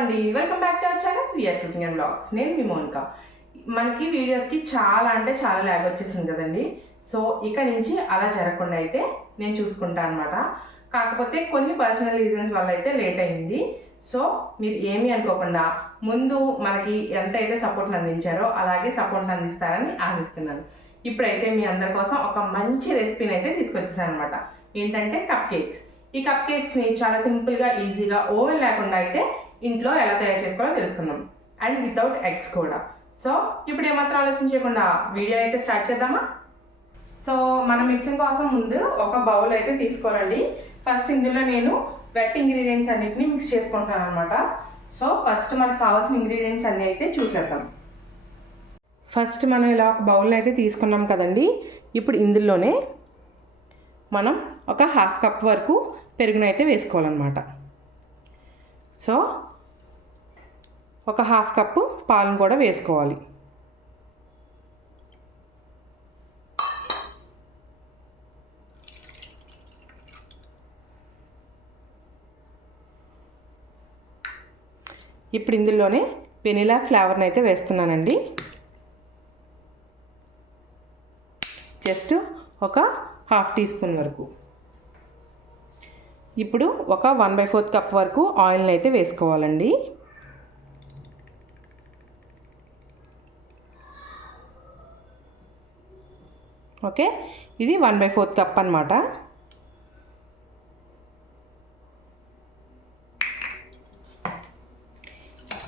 అండి, welcome back to our channel V R cooking and blogs. నేను మీ మోనిక. మనకి వీడియోస్కి చాలా అంటే చాలా ల్యాగ్ వచ్చేసింది కదండి. సో ఇక నుంచి అలా జరగకుండా అయితే నేను చూసుకుంటాను అనమాట. కాకపోతే కొన్ని పర్సనల్ రీజన్స్ వల్ల అయితే లేట్ అయింది. సో మీరు ఏమీ అనుకోకుండా ముందు మనకి ఎంతైతే సపోర్ట్ని అందించారో అలాగే సపోర్ట్ని అందిస్తారని ఆశిస్తున్నాను. ఇప్పుడైతే మీ అందరి కోసం ఒక మంచి రెసిపీని అయితే తీసుకొచ్చేసాను అనమాట. ఏంటంటే కప్ కేక్స్. ఈ కప్ కేక్స్ని చాలా సింపుల్గా ఈజీగా ఓవెన్ లేకుండా అయితే ఇంట్లో ఎలా తయారు చేసుకోవాలో తెలుసుకుందాం. అండ్ వితౌట్ ఎగ్స్ కూడా. సో ఇప్పుడు ఏమాత్రం ఆలస్యం చేయకుండా వీడియో అయితే స్టార్ట్ చేద్దామా? సో మనం మిక్సింగ్ కోసం ముందు ఒక బౌల్ అయితే తీసుకోవాలండి. ఫస్ట్ ఇందులో నేను వెట్ ఇంగ్రీడియంట్స్ అన్నిటిని మిక్స్ చేసుకుంటున్నాను అనమాట. సో ఫస్ట్ మనకు కావాల్సిన ఇంగ్రీడియంట్స్ అన్నీ అయితే చూసేద్దాం. ఫస్ట్ మనం ఇలా ఒక బౌల్ అయితే తీసుకున్నాం కదండి. ఇప్పుడు ఇందులోనే మనం ఒక హాఫ్ కప్ వరకు పెరుగునైతే వేసుకోవాలన్నమాట. సో ఒక హాఫ్ కప్పు పాలను కూడా వేసుకోవాలి. ఇప్పుడు ఇందులోనే వెనిలా ఫ్లేవర్ని అయితే వేస్తున్నానండి. జస్ట్ ఒక హాఫ్ టీ స్పూన్ వరకు. ఇప్పుడు ఒక 1/4 కప్ వరకు ఆయిల్ని అయితే వేసుకోవాలండి. ఓకే, ఇది 1/4 కప్ అన్నమాట.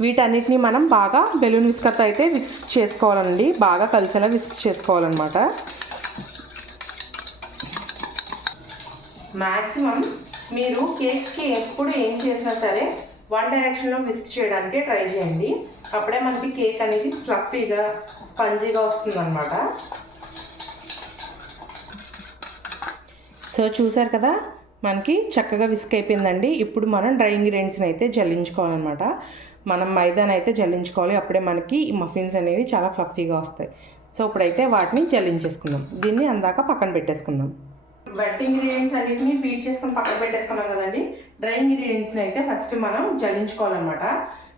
వీటన్నిటిని మనం బాగా బెలూన్ విస్కర్తో అయితే విస్క్ చేసుకోవాలండి. బాగా కలిసేలా విస్క్ చేసుకోవాలన్నమాట. మ్యాక్సిమం మీరు కేక్స్కి ఎప్పుడు ఏం చేసినా సరే వన్ డైరెక్షన్లో విస్క్ చేయడానికి ట్రై చేయండి. అప్పుడే మనకి కేక్ అనేది ఫ్లఫీగా స్పంజీగా వస్తుందన్నమాట. సో చూసారు కదా, మనకి చక్కగా విస్క్ అయిపోయిందండి. ఇప్పుడు మనం డ్రై ఇంగ్రీడియంట్స్ని అయితే జల్లించుకోవాలన్నమాట. మనం మైదాని అయితే జల్లించుకోవాలి. అప్పుడే మనకి ఈ మఫిన్స్ అనేవి చాలా ఫ్లఫీగా వస్తాయి. సో ఇప్పుడైతే వాటిని జల్లించేసుకుందాం. దీన్ని అందాక పక్కన పెట్టేసుకుందాం. వెట్ ఇంగ్రీడియంట్స్ అన్నిటిని బీట్ చేసుకుని పక్కన పెట్టేసుకున్నాం కదండి. డ్రై ఇంగ్రీడియంట్స్ని అయితే ఫస్ట్ మనం జల్లించుకోవాలన్నమాట.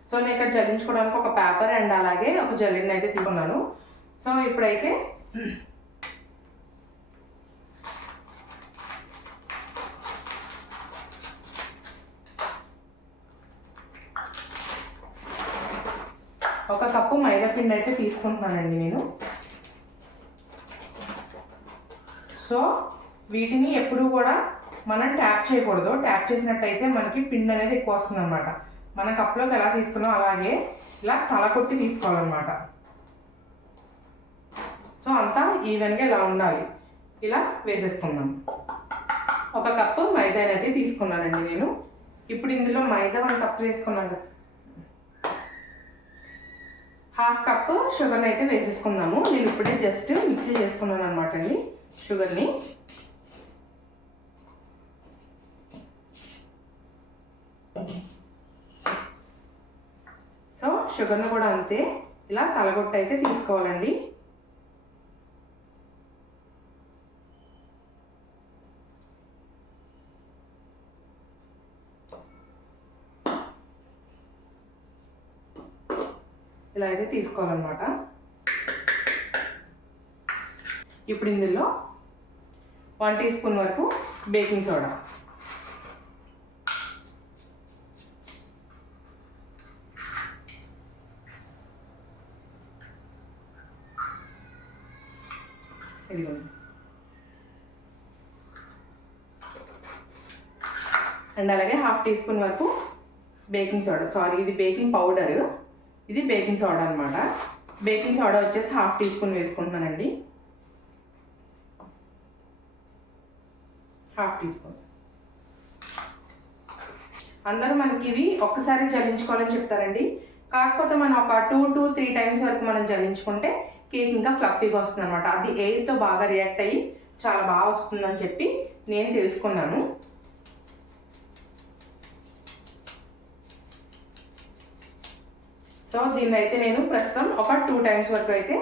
సో నేను ఇక్కడ జల్లించుకోవడానికి ఒక పేపర్ అండ్ అలాగే ఒక జల్లిని అయితే తీసుకున్నాను. సో ఇప్పుడైతే ఒక కప్పు మైదా పిండి అయితే తీసుకుంటున్నానండి నేను. సో వీటిని ఎప్పుడు కూడా మనం ట్యాప్ చేయకూడదు. ట్యాప్ చేసినట్టయితే మనకి పిండి అనేది ఎక్కువ వస్తుంది అనమాట. మన కప్లోకి ఎలా తీసుకున్నాం అలాగే ఇలా తల కొట్టి తీసుకోవాలన్నమాట. సో అంతా ఈవెన్గా ఇలా ఉండాలి. ఇలా వేసేసుకుందాం. ఒక కప్పు మైదాని అయితే తీసుకున్నానండి నేను. ఇప్పుడు ఇందులో మైదా 1 కప్పు వేసుకున్నాను కదా, హాఫ్ కప్పు షుగర్ని అయితే వేసేసుకుందాము. నేను ఇప్పుడే జస్ట్ మిక్సీ చేసుకున్నాను అనమాట అండి షుగర్ని. సో షుగర్ని కూడా అంతే ఇలా తలగొట్టు అయితే తీసుకోవాలండి. ఇలా అయితే తీసుకోవాలన్నమాట. ఇప్పుడు ఇందులో 1 టీ స్పూన్ వరకు బేకింగ్ సోడా, అండ్ అలాగే హాఫ్ టీ స్పూన్ వరకు బేకింగ్ సోడా. సారీ, ఇది బేకింగ్ పౌడర్, ఇది బేకింగ్ సోడా అనమాట. బేకింగ్ సోడా వచ్చేసి హాఫ్ టీ స్పూన్ వేసుకుంటున్నానండి. Half teaspoon. అందరూ మనకి ఇవి ఒక్కసారి జల్లించుకోవాలని చెప్తారండి. కాకపోతే మనం ఒక 2 to 3 టైమ్స్ వరకు మనం జల్లించుకుంటే కేక్ ఇంకా ఫ్లఫీగా వస్తుంది అనమాట. అది ఎయిర్తో బాగా రియాక్ట్ అయ్యి చాలా బాగా వస్తుందని చెప్పి నేను తెలుసుకున్నాను. సో దీన్ని అయితే నేను ప్రస్తుతం ఒక 2 టైమ్స్ వరకు అయితే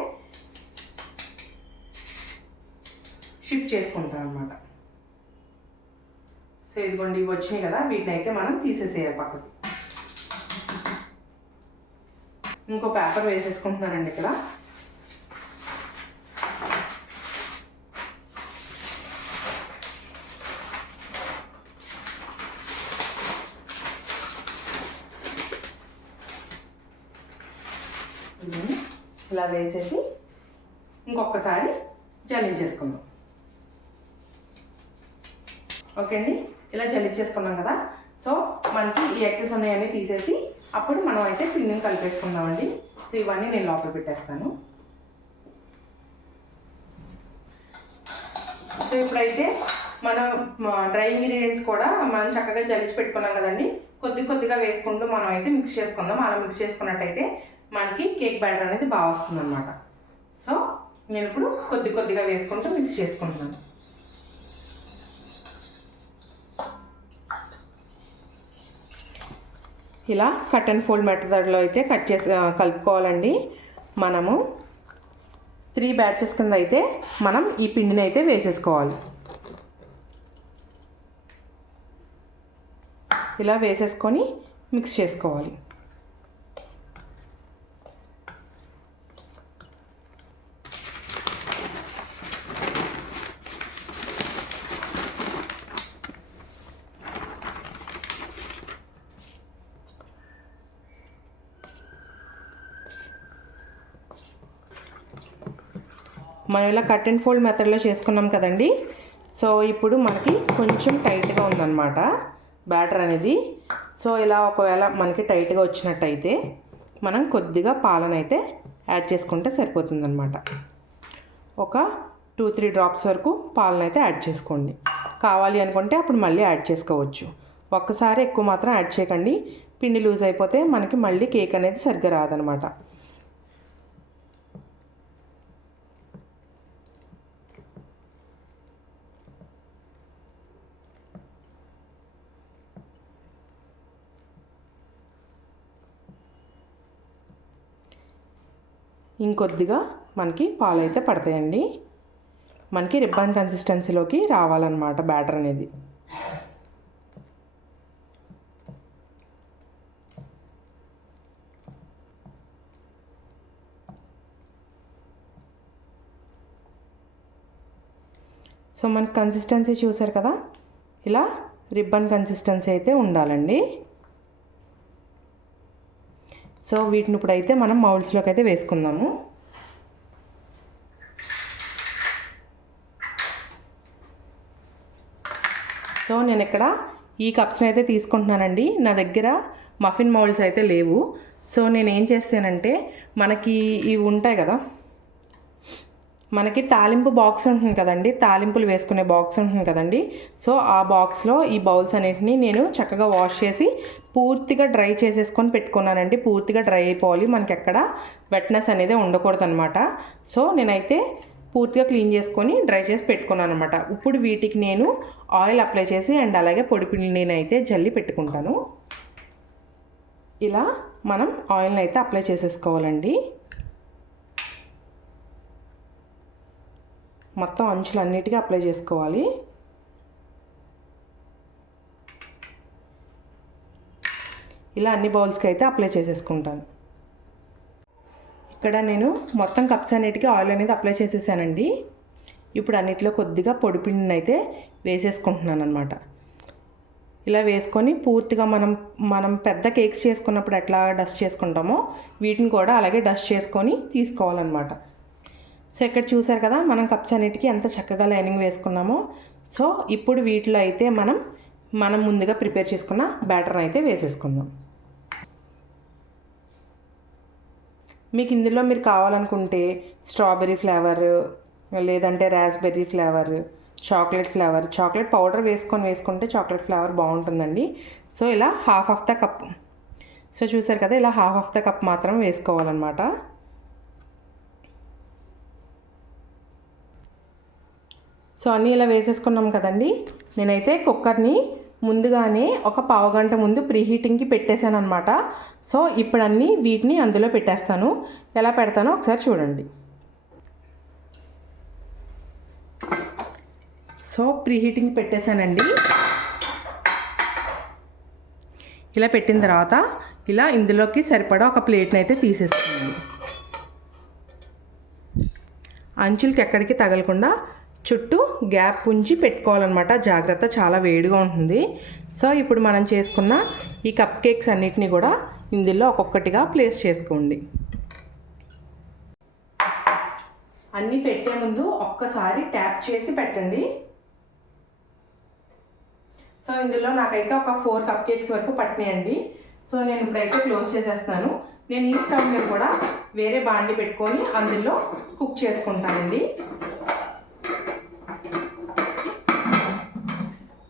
షిఫ్ట్ చేసుకుంటాను అనమాట. సో ఇదిగోండి, ఇవి వచ్చినాయి కదా, వీటిని అయితే మనం తీసేసేయాలి పక్కకు. ఇంకో పేపర్ వేసేసుకుంటున్నానండి ఇక్కడ. ఇలా వేసేసి ఇంకొకసారి జల్లించేసుకుందాం. ఓకే అండి, ఇలా జల్లించేసుకున్నాం కదా. సో మనకి ఈ ఎక్సెస్ ఉన్నాయన్నీ తీసేసి అప్పుడు మనం అయితే పిండిని కలిపేసుకుందామండి. సో ఇవన్నీ నేను లోపల పెట్టేస్తాను. సో ఇప్పుడైతే మనం డ్రై ఇంగ్రీడియంట్స్ కూడా మనం చక్కగా జల్లించి పెట్టుకున్నాం కదండి. కొద్దిగా వేసుకుంటూ మనం అయితే మిక్స్ చేసుకుందాం. అలా మిక్స్ చేసుకున్నట్టయితే మనకి కేక్ బ్యాటర్ అనేది బాగా వస్తుంది అన్నమాట. సో నేను ఇప్పుడు కొద్దిగా వేసుకుంటూ మిక్స్ చేసుకుంటున్నాను. ఇలా కట్ అండ్ ఫోల్డ్ మెథడ్లో అయితే కలుపుకోవాలండి. మనము 3 బ్యాచెస్ కింద అయితే మనం ఈ పిండిని అయితే వేసేసుకోవాలి. ఇలా వేసేసుకొని మిక్స్ చేసుకోవాలి. మనం ఇలా కట్ అండ్ ఫోల్డ్ మెథడ్లో చేసుకున్నాం కదండి. సో ఇప్పుడు మనకి కొంచెం టైట్గా ఉందన్నమాట బ్యాటర్ అనేది. సో ఇలా ఒకవేళ మనకి టైట్గా వచ్చినట్టయితే మనం కొద్దిగా పాలనైతే యాడ్ చేసుకుంటే సరిపోతుందన్నమాట. ఒక 2-3 డ్రాప్స్ వరకు పాలనైతే యాడ్ చేసుకోండి. కావాలి అనుకుంటే అప్పుడు మళ్ళీ యాడ్ చేసుకోవచ్చు. ఒక్కసారి ఎక్కువ మాత్రం యాడ్ చేయకండి. పిండి లూజ్ అయిపోతే మనకి మళ్ళీ కేక్ అనేది సరిగ్గా రాదనమాట. ఇంకొద్దిగా మనకి పాలు అయితే పడతాయండి. మనకి రిబ్బన్ కన్సిస్టెన్సీలోకి రావాలన్నమాట బ్యాటర్ అనేది. సో మనకి కన్సిస్టెన్సీ చూసారు కదా, ఇలా రిబ్బన్ కన్సిస్టెన్సీ అయితే ఉండాలండి. సో వీటిని ఇప్పుడైతే మనం మౌల్డ్స్లోకి అయితే వేసుకుందాము. సో నేను ఇక్కడ ఈ కప్స్ని అయితే తీసుకుంటున్నానండి. నా దగ్గర మఫిన్ మౌల్డ్స్ అయితే లేవు. సో నేను ఏం చేస్తానంటే, మనకి ఇవి ఉంటాయి కదా, మనకి తాలింపు బాక్స్ ఉంటుంది కదండి, తాలింపులు వేసుకునే బాక్స్ ఉంటుంది కదండి. సో ఆ బాక్స్లో ఈ బౌల్స్ అన్నిటిని నేను చక్కగా వాష్ చేసి పూర్తిగా డ్రై చేసేసుకొని పెట్టుకున్నానండి. పూర్తిగా డ్రై అయిపోవాలి, మనకి ఎక్కడ వెట్నెస్ అనేది ఉండకూడదు అనమాట. సో నేనైతే పూర్తిగా క్లీన్ చేసుకొని డ్రై చేసి పెట్టుకున్నాను అనమాట. ఇప్పుడు వీటికి నేను ఆయిల్ అప్లై చేసి అండ్ అలాగే పొడి పిండిని నేనైతే జల్లి పెట్టుకుంటాను. ఇలా మనం ఆయిల్ని అయితే అప్లై చేసేసుకోవాలండి. మొత్తం అంచులన్నిటికీ అప్లై చేసుకోవాలి. ఇలా అన్ని బౌల్స్కి అయితే అప్లై చేసేసుకుంటాను. ఇక్కడ నేను మొత్తం కప్స్ అన్నిటికీ ఆయిల్ అనేది అప్లై చేసేసానండి. ఇప్పుడు అన్నిటిలో కొద్దిగా పొడి పిండిని అయితే వేసేసుకుంటున్నాను అనమాట. ఇలా వేసుకొని పూర్తిగా మనం పెద్ద కేక్స్ చేసుకున్నప్పుడు ఎట్లా డస్ట్ చేసుకుంటామో వీటిని కూడా అలాగే డస్ట్ చేసుకొని తీసుకోవాలన్నమాట. సో ఇక్కడ చూసారు కదా, మనం కప్స్ అన్నిటికీ ఎంత చక్కగా లైనింగ్ వేసుకున్నామో. సో ఇప్పుడు వీటిలో అయితే మనం ముందుగా ప్రిపేర్ చేసుకున్న బ్యాటర్ అయితే వేసేసుకుందాం. మీకు ఇందులో మీరు కావాలనుకుంటే స్ట్రాబెర్రీ ఫ్లేవర్, లేదంటే raspberry flavour, chocolate flavour, chocolate powder వేసుకుంటే చాక్లెట్ ఫ్లేవర్ బాగుంటుందండి. సో ఇలా half of the cup, so చూసారు కదా, ఇలా హాఫ్ ఆఫ్ ద కప్ మాత్రం వేసుకోవాలన్నమాట. సో అన్నీ ఇలా వేసేసుకున్నాం కదండి. నేనైతే కుక్కర్ని ముందుగానే ఒక పావుగంట ముందు ప్రీహీటింగ్కి పెట్టేశాను అనమాట. సో ఇప్పుడు వీటిని అందులో పెట్టేస్తాను. ఎలా పెడతానో ఒకసారి చూడండి. సో ప్రీహీటింగ్ పెట్టేశానండి. ఇలా పెట్టిన తర్వాత ఇలా ఇందులోకి సరిపడా ఒక ప్లేట్ని అయితే తీసేసుకోండి. అంచులకి ఎక్కడికి తగలకుండా చుట్టూ గ్యాప్ ఉంచి పెట్టుకోవాలన్నమాట. జాగ్రత్త, చాలా వేడిగా ఉంటుంది. సో ఇప్పుడు మనం చేసుకున్న ఈ కప్ కేక్స్ అన్నిటినీ కూడా ఇందులో ఒక్కొక్కటిగా ప్లేస్ చేసుకోండి. అన్నీ పెట్టే ముందు ఒక్కసారి ట్యాప్ చేసి పెట్టండి. సో ఇందులో నాకైతే ఒక 4 కప్ కేక్స్ వరకు పట్టినాయండి. సో నేను ఇప్పుడైతే క్లోజ్ చేసేస్తాను. నేను ఈ స్టవ్ మీద కూడా వేరే బాండి పెట్టుకొని అందులో కుక్ చేసుకుంటానండి.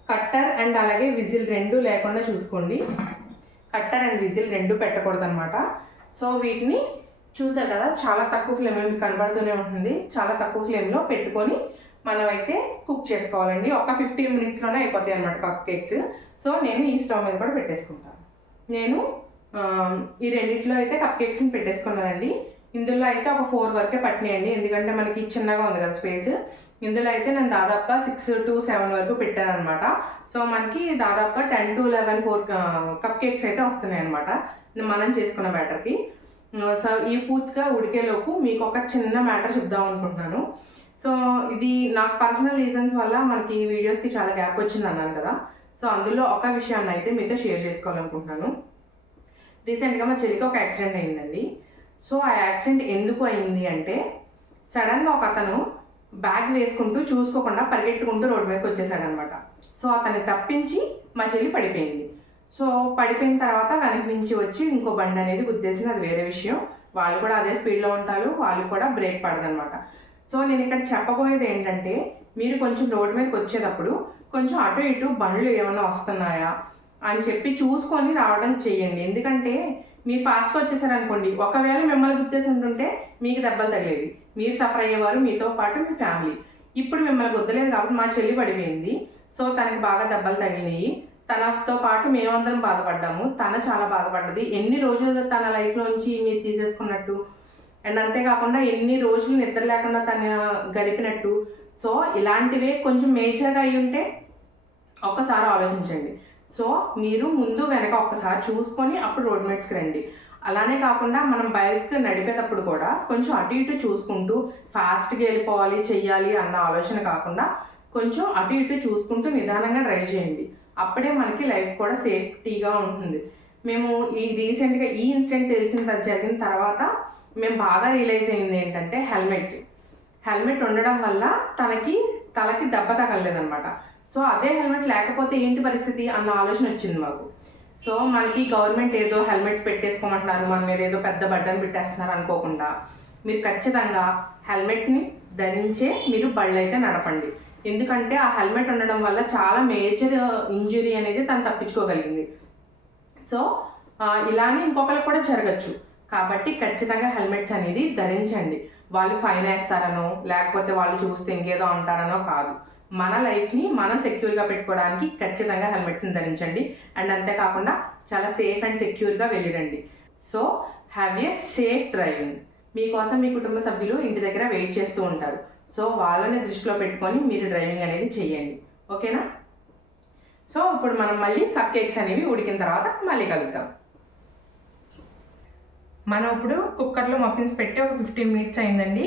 కట్టర్ అండ్ అలాగే విజిల్ రెండు లేకుండా చూసుకోండి. కట్టర్ అండ్ విజిల్ రెండు పెట్టకూడదు అనమాట. సో వీటిని చూసారు కదా, చాలా తక్కువ ఫ్లేమ్ కనబడుతూనే ఉంటుంది. చాలా తక్కువ ఫ్లేమ్లో పెట్టుకొని మనమైతే కుక్ చేసుకోవాలండి. ఒక 15 మినిట్స్లోనే అయిపోతాయి అనమాట కప్ కేక్స్. సో నేను ఈ స్టవ్ మీద కూడా పెట్టేసుకుంటాను. నేను ఈ రెండిట్లో అయితే కప్ కేక్స్ని పెట్టేసుకున్నానండి. ఇందులో అయితే ఒక 4 వరకే పట్టినాయండి, ఎందుకంటే మనకి చిన్నగా ఉంది కదా స్పేస్. ఇందులో అయితే నేను దాదాపుగా 6 to 7 వరకు పెట్టాను అనమాట. సో మనకి దాదాపుగా 10 to 11 4 కప్ కేక్స్ అయితే వస్తున్నాయి అనమాట మనం చేసుకున్న బ్యాటర్కి. సో ఈ పూర్తిగా ఉడికేలోపు మీకు ఒక చిన్న మ్యాటర్ చెప్దాం అనుకుంటున్నాను. సో ఇది నాకు పర్సనల్ రీజన్స్ వల్ల మనకి వీడియోస్కి చాలా గ్యాప్ వచ్చింది అన్నాను కదా. సో అందులో ఒక విషయాన్ని అయితే మీతో షేర్ చేసుకోవాలనుకుంటున్నాను. రీసెంట్గా మా చెల్లికి ఒక యాక్సిడెంట్ అయిందండి. సో ఆ యాక్సిడెంట్ ఎందుకు అయింది అంటే, సడన్గా ఒక అతను బ్యాగ్ వేసుకుంటూ చూసుకోకుండా పరిగెట్టుకుంటూ రోడ్డు మీదకి వచ్చేసాడనమాట. సో అతన్ని తప్పించి మా చెల్లి పడిపోయింది. సో పడిపోయిన తర్వాత వెనక నుంచి వచ్చి ఇంకో బండి అనేది గుద్దేసింది, అది వేరే విషయం. వాళ్ళు కూడా అదే స్పీడ్లో ఉంటారు, వాళ్ళు కూడా బ్రేక్ పడదనమాట. సో నేను ఇక్కడ చెప్పబోయేది ఏంటంటే, మీరు కొంచెం రోడ్డు మీదకి వచ్చేటప్పుడు కొంచెం అటు ఇటు బండ్లు ఏమైనా వస్తున్నాయా అని చెప్పి చూసుకొని రావడం చేయండి. ఎందుకంటే మీరు ఫాస్ట్గా వచ్చేసారనుకోండి, ఒకవేళ మిమ్మల్ని గుద్దేసి ఉంటుంటే మీకు దెబ్బలు తగిలేవి, మీరు సఫర్ అయ్యేవారు, మీతో పాటు మీ ఫ్యామిలీ. ఇప్పుడు మిమ్మల్ని గుద్దలేదు కాబట్టి మా చెల్లి పడిపోయింది. సో తనకి బాగా దెబ్బలు తగిలినాయి. తనతో పాటు మేమందరం బాధపడ్డాము, తన చాలా బాధపడ్డది. ఎన్ని రోజులు తన లైఫ్లోంచి మీరు తీసేసుకున్నట్టు, అండ్ అంతేకాకుండా ఎన్ని రోజులు నిద్ర లేకుండా తను గడిపినట్టు. సో ఇలాంటివే కొంచెం మేజర్గా అయి ఉంటే ఒక్కసారి ఆలోచించండి. సో మీరు ముందు వెనక ఒక్కసారి చూసుకొని అప్పుడు రోడ్ మీట్స్కి రండి. అలానే కాకుండా మనం బైక్ నడిపేటప్పుడు కూడా కొంచెం అటు ఇటు చూసుకుంటూ ఫాస్ట్గా వెళ్ళిపోవాలి చెయ్యాలి అన్న ఆలోచన కాకుండా కొంచెం అటు ఇటు చూసుకుంటూ నిదానంగా డ్రైవ్ చేయండి. అప్పుడే మనకి లైఫ్ కూడా సేఫ్టీగా ఉంటుంది. మేము ఈ రీసెంట్గా ఈ ఇన్సిడెంట్ జరిగిన తర్వాత మేము బాగా రియలైజ్ అయింది ఏంటంటే, హెల్మెట్ ఉండడం వల్ల తలకి దెబ్బ తగలలేదన్నమాట. సో అదే హెల్మెట్ లేకపోతే ఏంటి పరిస్థితి అన్న ఆలోచన వచ్చింది మాకు. సో మనకి గవర్నమెంట్ ఏదో హెల్మెట్స్ పెట్టేసుకోమంటున్నారు, మన మీద ఏదో పెద్ద బడ్డను పెట్టేస్తున్నారు అనుకోకుండా మీరు ఖచ్చితంగా హెల్మెట్స్ని ధరించే మీరు బళ్ళు అయితే నడపండి. ఎందుకంటే ఆ హెల్మెట్ ఉండడం వల్ల చాలా మేజర్ ఇంజురీ అనేది తను తప్పించుకోగలిగింది. సో ఇలానే ఇంకొకరికి కూడా జరగచ్చు. కాబట్టి ఖచ్చితంగా హెల్మెట్స్ అనేది ధరించండి. వాళ్ళు ఫైన్ వేస్తారనో లేకపోతే వాళ్ళు చూస్తే ఇంకేదో అంటారనో కాదు. మన లైఫ్ని మనం సెక్యూర్గా పెట్టుకోవడానికి ఖచ్చితంగా హెల్మెట్స్ని ధరించండి. అండ్ అంతేకాకుండా చాలా సేఫ్ అండ్ సెక్యూర్గా వెళ్ళిరండి. So have a safe driving. మీకోసం మీ కుటుంబ సభ్యులు ఇంటి దగ్గర వెయిట్ చేస్తూ ఉంటారు. సో వాళ్ళని దృష్టిలో పెట్టుకొని మీరు డ్రైవింగ్ అనేది చేయండి. ఓకేనా? సో ఇప్పుడు మనం మళ్ళీ కప్ కేక్స్ అనేవి ఉడికిన తర్వాత మళ్ళీ కలుద్దాం. మనం ఇప్పుడు కుక్కర్లో మఫిన్స్ పెట్టి ఒక 15 మినిట్స్ అయిందండి.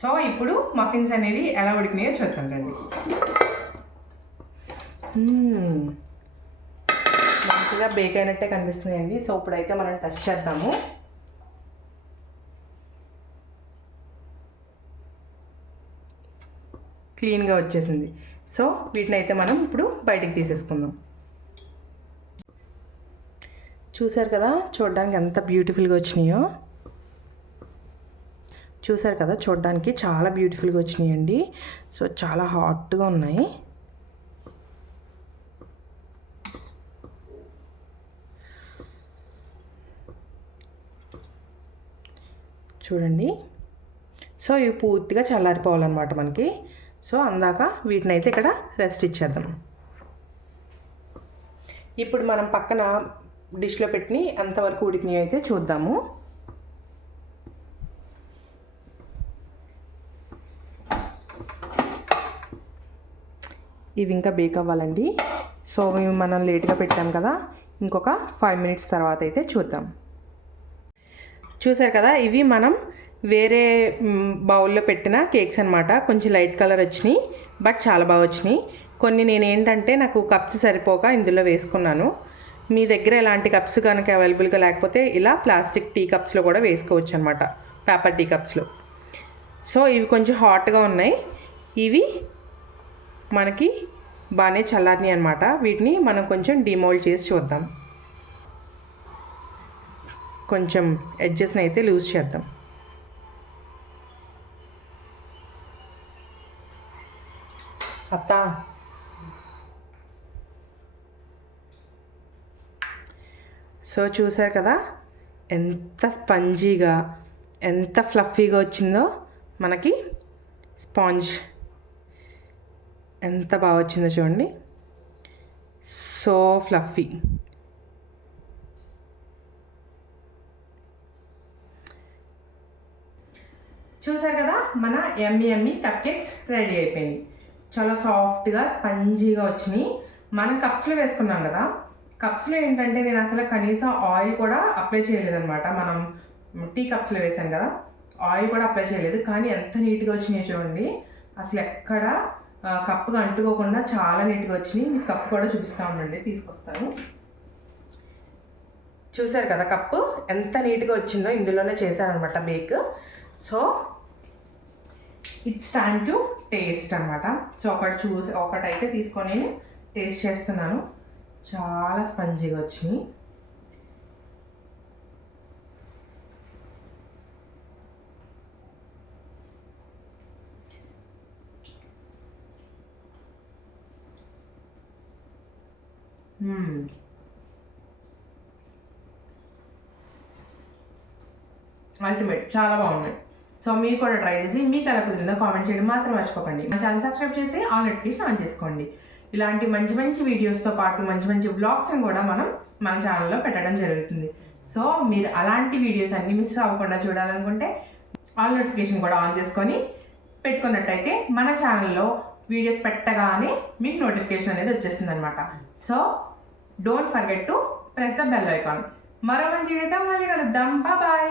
సో ఇప్పుడు మఫిన్స్ అనేవి ఎలా ఉడికినాయో చూద్దాండి. మంచిగా బేక్ అయినట్టే కనిపిస్తున్నాయండి. సో ఇప్పుడైతే మనం టెస్ట్ చేద్దాము. క్లీన్గా వచ్చేసింది. సో వీటిని అయితే మనం ఇప్పుడు బయటికి తీసేసుకుందాం. చూసారు కదా చూడడానికి ఎంత బ్యూటిఫుల్గా వచ్చినాయో. చూసారు కదా చూడడానికి చాలా బ్యూటిఫుల్గా వచ్చినాయండి. సో చాలా హాట్గా ఉన్నాయి. చూడండి. సో ఇవి పూర్తిగా చల్లారిపోవాలన్నమాట మనకి. సో అందాక వీటిని అయితే ఇక్కడ రెస్ట్ ఇచ్చేద్దాం. ఇప్పుడు మనం పక్కన డిష్లో పెట్టి అంతవరకు ఉడికినవి అయితే చూద్దాము. ఇవి ఇంకా బేక్ అవ్వాలండి. సో ఇవి మనం లేట్గా పెట్టాం కదా, ఇంకొక 5 మినిట్స్ తర్వాత అయితే చూద్దాం. చూసారు కదా, ఇవి మనం వేరే బౌల్లో పెట్టిన కేక్స్ అనమాట. కొంచెం లైట్ కలర్ వచ్చినాయి, బట్ చాలా బాగా వచ్చినాయి. కొన్ని నేను ఏంటంటే నాకు కప్స్ సరిపోక ఇందులో వేసుకున్నాను. మీ దగ్గర ఎలాంటి కప్స్ కనుక అవైలబుల్గా లేకపోతే ఇలా ప్లాస్టిక్ టీ కప్స్లో కూడా వేసుకోవచ్చు అనమాట, పేపర్ టీ కప్స్లో. సో ఇవి కొంచెం హాట్గా ఉన్నాయి. ఇవి మనకి బాగానే చల్లారినాయి అనమాట. వీటిని మనం కొంచెం డిమోల్డ్ చేసి చూద్దాం. కొంచెం ఎడ్జెస్ని అయితే లూజ్ చేద్దాం. అత్తా సో చూసారు కదా ఎంత స్పంజీగా ఎంత ఫ్లఫీగా వచ్చిందో. మనకి స్పాంజ్ ఎంత బాగా వచ్చిందో చూడండి, సో ఫ్లఫీ. చూసారు కదా, మన యమ్మీ కప్ కేక్స్ రెడీ అయిపోయింది. చాలా సాఫ్ట్గా స్పంజీగా వచ్చినాయి. మనం కప్స్లో వేసుకున్నాం కదా, కప్స్లో ఏంటంటే నేను అసలు కనీసం ఆయిల్ కూడా అప్లై చేయలేదన్నమాట. మనం టీ కప్స్లో వేసాం కదా, ఆయిల్ కూడా అప్లై చేయలేదు. కానీ ఎంత నీట్గా వచ్చినాయి చూడండి, అసలు ఎక్కడ కప్పుగా అంటుకోకుండా చాలా నీట్గా వచ్చినాయి. మీకు కప్పు కూడా చూపిస్తూ ఉండండి, తీసుకొస్తాను. చూసారు కదా కప్పు ఎంత నీట్గా వచ్చిందో, ఇందులోనే చేశానమాట bake. So it's time to taste అనమాట. సో ఒకటైతే తీసుకొని టేస్ట్ చేస్తున్నాను. చాలా స్పంజీగా వచ్చినాయి. అల్టిమేట్, చాలా బాగున్నాయి. సో మీరు కూడా ట్రై చేసి మీకు ఎలా కుదిరిందో కామెంట్ చేయడం మాత్రం మర్చిపోకండి. మా ఛానల్ సబ్స్క్రైబ్ చేసి ఆల్ నోటిఫికేషన్ ఆన్ చేసుకోండి. ఇలాంటి మంచి మంచి వీడియోస్తో పాటు మంచి మంచి బ్లాగ్స్ని కూడా మనం మన ఛానల్లో పెట్టడం జరుగుతుంది. సో మీరు అలాంటి వీడియోస్ అన్ని మిస్ అవ్వకుండా చూడాలనుకుంటే ఆల్ నోటిఫికేషన్ కూడా ఆన్ చేసుకొని పెట్టుకున్నట్టయితే మన ఛానల్లో వీడియోస్ పెట్టగానే మీకు నోటిఫికేషన్ అనేది వచ్చేస్తుంది అనమాట. So don't forget to press the bell icon. మరో మంచి వీడియోతో మళ్ళీ కలుద్దాం. బాయ్.